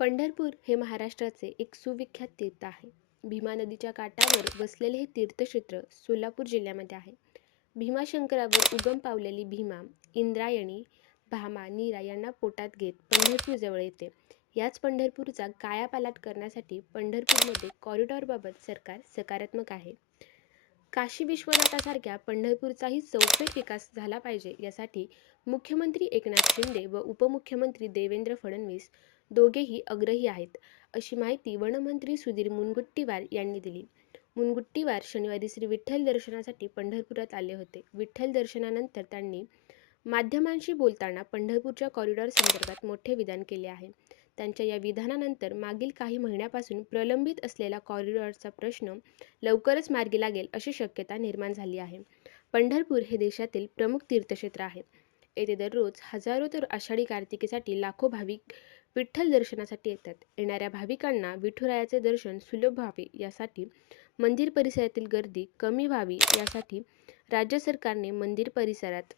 पंढरपूर हे महाराष्ट्राचे एक सुविख्यात तीर्थ आहे. भीमा नदीच्या काठावर वसलेले हे तीर्थक्षेत्र सोलापूर जिल्ह्यामध्ये आहे. भीमाशंकरावर उगम पावलेली भीमा इंद्रायणी, भामा, नीरा यांना पोटात घेत पंढरपूर जवळ येते. याच पंढरपूरचा कायापालट करण्यासाठी पंढरपूरमध्ये कॉरिडॉरबाबत सरकार सकारात्मक आहे. काशी विश्वनाथासारख्या पंढरपूरचाही चौफेर विकास झाला पाहिजे यासाठी मुख्यमंत्री एकनाथ शिंदे व उपमुख्यमंत्री देवेंद्र फडणवीस दोघेही अग्रही आहेत, अशी माहिती वनमंत्री सुधीर मुनगुट्टीवार यांनी दिली. मुनगुट्टीवार शनिवारी श्री विठ्ठल दर्शनासाठी पंढरपुरात आले होते. विठ्ठल दर्शनानंतर त्यांनी माध्यमांशी बोलताना पंढरपूरच्या कॉरिडॉर संदर्भात मोठे विधान केले आहे. त्यांच्या या विधानानंतर मागील काही महिन्यापासून प्रलंबित असलेला कॉरिडॉरचा प्रश्न लवकरच मार्गी लागेल अशी शक्यता निर्माण झाली आहे. पंढरपूर हे देशातील प्रमुख तीर्थक्षेत्र आहे. येथे दररोज हजारो तर आषाढी कार्तिकीसाठी लाखो भाविक विठ्ठल दर्शनासाठी येतात. येणाऱ्या भाविकांना विठुरायाचे दर्शन सुलभ व्हावे यासाठी मंदिर परिसरातील गर्दी कमी व्हावी यासाठी राज्य सरकारने मंदिर परिसरात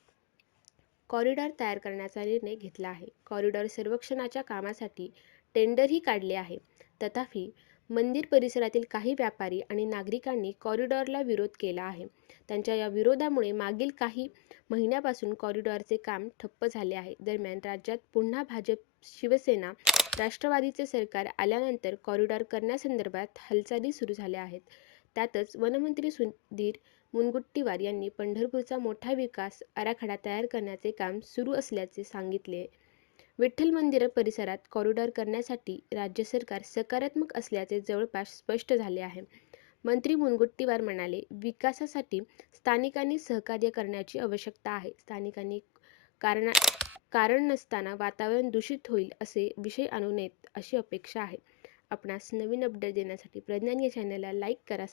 कॉरिडॉर तयार करण्याचा निर्णय घेतला आहे. कॉरिडॉर सर्वेक्षणाच्या कामासाठी टेंडरही काढले आहे. तथापि, मंदिर परिसरातील काही व्यापारी आणि नागरिकांनी कॉरिडॉरला विरोध केला आहे. त्यांच्या या विरोधामुळे मागील काही महिन्यापासून कॉरिडॉरचे काम ठप्प झाले आहे. दरम्यान, राज्यात पुन्हा भाजप, शिवसेना, राष्ट्रवादीचे सरकार आल्यानंतर कॉरिडॉर करण्यासंदर्भात हालचाली सुरू झाल्या आहेत. त्यातच वनमंत्री सुधीर मुनगुट्टीवार यांनी पंढरपूरचा मोठा विकास आराखडा तयार करण्याचे काम सुरू असल्याचे सांगितले. विठ्ठल मंदिर परिसरात कॉरिडॉर करण्यासाठी राज्य सरकार सकारात्मक असल्याचे जवळपास स्पष्ट झाले आहे. मंत्री मुनगुट्टीवार म्हणाले, विकासासाठी स्थानिकांनी सहकार्य करण्याची आवश्यकता आहे. स्थानिकांनी कारण नसताना वातावरण दूषित होईल असे विषय आणू नयेत अशी अपेक्षा आहे. आपणास नवीन अपडेट देण्यासाठी प्रज्ञान या चॅनलला लाईक करा,